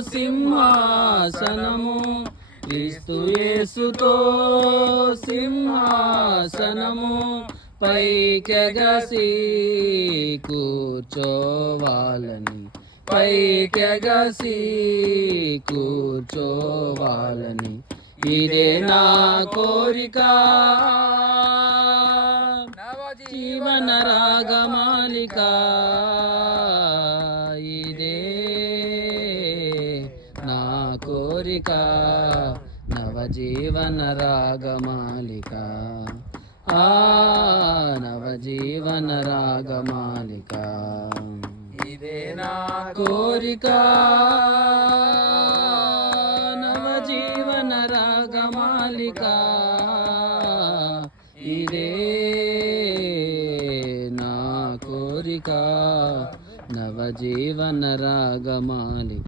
సింహాసనము. క్రీస్తుయేసుతో సింహాసనము. పైకెగసి కూర్చోవాలని పైకెగసి కూర్చోవాలని ఇదే నా కోరిక. జీవన రాగమాలిక ఇదే కోరిక నవజీవన రాగమాలిక. ఆ నవజీవన రాగమాలిక. ఇదే నా కోరిక. నవజీవన రాగమాలిక. ఇదే నా కోరిక. నవజీవన రాగమాలిక.